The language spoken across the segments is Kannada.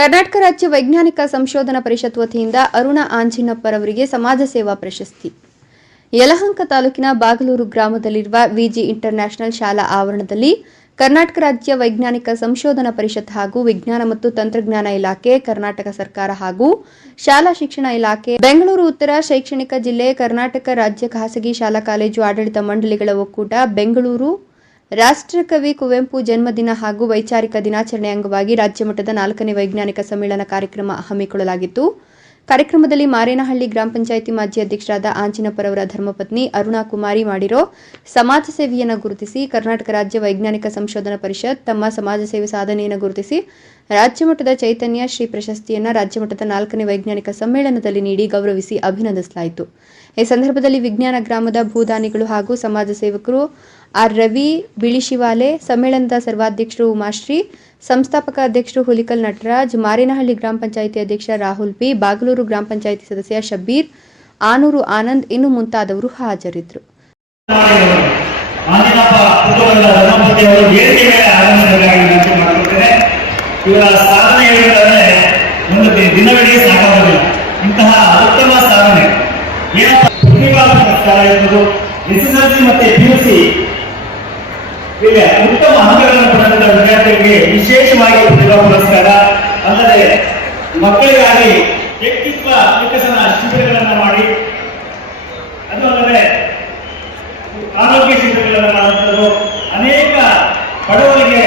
ಕರ್ನಾಟಕ ರಾಜ್ಯ ವೈಜ್ಞಾನಿಕ ಸಂಶೋಧನಾ ಪರಿಷತ್ ವತಿಯಿಂದ ಅರುಣ ಆಂಜಿನಪ್ಪರವರಿಗೆ ಸಮಾಜ ಸೇವಾ ಪ್ರಶಸ್ತಿ. ಯಲಹಂಕ ತಾಲೂಕಿನ ಬಾಗಲೂರು ಗ್ರಾಮದಲ್ಲಿರುವ ವಿಜಿ ಇಂಟರ್ನ್ಯಾಷನಲ್ ಶಾಲಾ ಆವರಣದಲ್ಲಿ ಕರ್ನಾಟಕ ರಾಜ್ಯ ವೈಜ್ಞಾನಿಕ ಸಂಶೋಧನಾ ಪರಿಷತ್ ಹಾಗೂ ವಿಜ್ಞಾನ ಮತ್ತು ತಂತ್ರಜ್ಞಾನ ಇಲಾಖೆ, ಕರ್ನಾಟಕ ಸರ್ಕಾರ ಹಾಗೂ ಶಾಲಾ ಶಿಕ್ಷಣ ಇಲಾಖೆ, ಬೆಂಗಳೂರು ಉತ್ತರ ಶೈಕ್ಷಣಿಕ ಜಿಲ್ಲೆ, ಕರ್ನಾಟಕ ರಾಜ್ಯ ಖಾಸಗಿ ಶಾಲಾ ಕಾಲೇಜು ಆಡಳಿತ ಮಂಡಳಿಗಳ ಒಕ್ಕೂಟ, ಬೆಂಗಳೂರು ರಾಷ್ಟ್ರಕವಿ ಕುವೆಂಪು ಜನ್ಮದಿನ ಹಾಗೂ ವೈಚಾರಿಕ ದಿನಾಚರಣೆ ಅಂಗವಾಗಿ ರಾಜ್ಯ ಮಟ್ಟದ ನಾಲ್ಕನೇ ವೈಜ್ಞಾನಿಕ ಸಮ್ಮೇಳನ ಕಾರ್ಯಕ್ರಮ ಹಮ್ಮಿಕೊಳ್ಳಲಾಗಿತ್ತು. ಕಾರ್ಯಕ್ರಮದಲ್ಲಿ ಮಾರೇನಹಳ್ಳಿ ಗ್ರಾಮ ಪಂಚಾಯಿತಿ ಮಾಜಿ ಅಧ್ಯಕ್ಷರಾದ ಆಂಜಿನಪ್ಪರವರ ಧರ್ಮಪತ್ನಿ ಅರುಣಾ ಕುಮಾರಿ ಮಾಡಿರೋ ಸಮಾಜ ಸೇವೆಯನ್ನು ಗುರುತಿಸಿ ಕರ್ನಾಟಕ ರಾಜ್ಯ ವೈಜ್ಞಾನಿಕ ಸಂಶೋಧನಾ ಪರಿಷತ್ ತಮ್ಮ ಸಮಾಜ ಸೇವೆ ಸಾಧನೆಯನ್ನು ಗುರುತಿಸಿ ರಾಜ್ಯ ಮಟ್ಟದ ಚೈತನ್ಯ ಶ್ರೀ ಪ್ರಶಸ್ತಿಯನ್ನ ರಾಜ್ಯ ಮಟ್ಟದ ನಾಲ್ಕನೇ ವೈಜ್ಞಾನಿಕ ಸಮ್ಮೇಳನದಲ್ಲಿ ನೀಡಿ ಗೌರವಿಸಿ ಅಭಿನಂದಿಸಲಾಯಿತು. ಈ ಸಂದರ್ಭದಲ್ಲಿ ವಿಜ್ಞಾನ ಗ್ರಾಮದ ಭೂದಾನಿಗಳು ಹಾಗೂ ಸಮಾಜ ಸೇವಕರು ಆರ್. ರವಿ ಬಿಳಿಶಿವಾಲೆ ಸಮ್ಮೇಳನದ ಸರ್ವಾಧ್ಯಕ್ಷರು ಉಮಾಶ್ರೀ, ಸಂಸ್ಥಾಪಕ ಅಧ್ಯಕ್ಷರು ಹುಲಿಕಲ್ ನಟರಾಜ್, ಮಾರಿನಹಳ್ಳಿ ಗ್ರಾಮ ಪಂಚಾಯಿತಿ ಅಧ್ಯಕ್ಷ ರಾಹುಲ್ ಪಿ, ಬಾಗಲೂರು ಗ್ರಾಮ ಪಂಚಾಯಿತಿ ಸದಸ್ಯ ಶಬೀರ್ ಆನೂರು ಆನಂದ್ ಇನ್ನು ಮುಂತಾದವರು ಹಾಜರಿದ್ದರು. ಇವರ ಸಾಧನೆ ಹೇಳಿದ್ರೆ ಒಂದು ದಿನವಿಡೀ ಸಾಕಾಗುವುದಿಲ್ಲ ಇಂತಹ ಉತ್ತಮ ಸಾಧನೆ. ಏನಪ್ಪ? ಪ್ರತಿಭಾ ಪುರಸ್ಕಾರ ಇರ್ಬೋದು ಎಸ್ ಎಸ್ ಎಲ್ ಮತ್ತೆ ಪಿ ಯು ಸಿ ಹೀಗೆ ಉತ್ತಮ ಅಂಕಗಳನ್ನು ಪಡೆದ ವಿದ್ಯಾರ್ಥಿಗಳಿಗೆ ವಿಶೇಷವಾಗಿ ಪ್ರತಿಭಾ ಪುರಸ್ಕಾರ. ಅಂದರೆ ಮಕ್ಕಳಿಗಾಗಿ ವ್ಯಕ್ತಿತ್ವ ವಿಕಸನ ಶಿಬಿರಗಳನ್ನು ಮಾಡಿ. ಅದು ಅಲ್ಲದೆ ಆರೋಗ್ಯ ಶಿಬಿರಗಳನ್ನು ಮಾಡುವಂಥದ್ದು ಅನೇಕ ಬಡವರಿಗೆ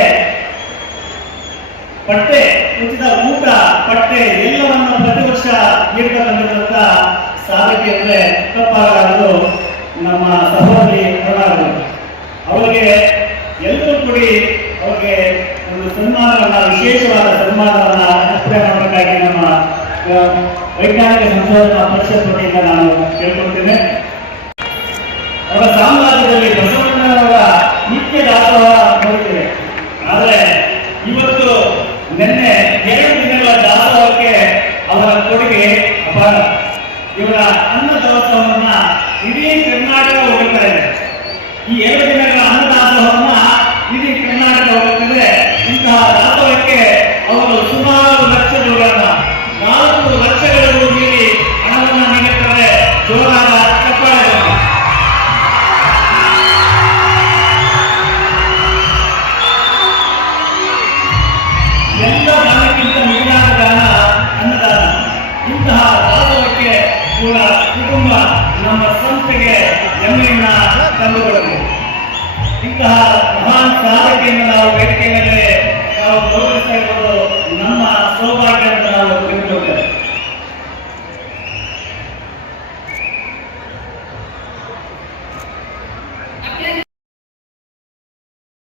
ಬಟ್ಟೆ ಉಚಿತ ಊಟ ಬಟ್ಟೆ ಎಲ್ಲವನ್ನು ಪ್ರತಿ ವರ್ಷ ನೀಡ್ತಾ ಬಂದಿರುವಂತ ಸಾಧಕಿ ಅಂದ್ರೆ ತಪ್ಪಾಗಲಾರದು ನಮ್ಮ ಸಹೋದರಿ ಕರುಣಾಗಲು ಅವರಿಗೆ ಎಲ್ಲರೂ ಕೂಡಿ ಅವರಿಗೆ ಒಂದು ಸನ್ಮಾನವನ್ನ, ವಿಶೇಷವಾದ ಸನ್ಮಾನವನ್ನ ಅರ್ಪಣೆ ಮಾಡಬೇಕಾಗಿ ನಮ್ಮ ವೈಜ್ಞಾನಿಕ ಸಂಶೋಧನಾ ಪರಿಷತ್ ವತಿಯಿಂದ ನಾನು ಕೇಳ್ಕೊಳ್ತೇನೆ. ಅವರ ಸಾಮ್ರಾಜ್ಯದಲ್ಲಿ ಈ ಎರಡು ದಿನಗಳ ಅನ್ನ ದಾಸೋಹವನ್ನ ಇಡೀ ಕರ್ನಾಟಕ ಹೋಗುತ್ತಿದೆ ಇಂತಹ ದಾಸೋಹಕ್ಕೆ ಅವರು ಸುಮಾರು ಲಕ್ಷ ರೂಪಾಯಿಗಳನ್ನ ನಾಲ್ಕು ಲಕ್ಷಗಳಿಗೂ ಮೀರಿ ಹಣವನ್ನು ನೀಡುತ್ತಾರೆ ಜೋರಾದ ಚಪ್ಪಾಳೆಗಳನ್ನು ಎಲ್ಲ ದಾನಕ್ಕಿಂತ ಮಿಗಿಲಾದ ದಾನ ಇಂತಹ ದಾಸೋಹಕ್ಕೆ ಕೂಡ ಕುಟುಂಬ ನಮ್ಮ ಸಂಸ್ಥೆಗೆ ಹೆಮ್ಮೆಯನ್ನ ಕಲ್ಲುಗಳನ್ನು ಇಂತಹ ಮಹಾನ್ ಸಾಧನೆಯನ್ನು ನಾವು ಬೇಡಿಕೆ ಮೇಲೆ ನಾವು ಗೌರವಿಸಿರುವುದು ನಮ್ಮ ಸೌಭಾಗ್ಯ.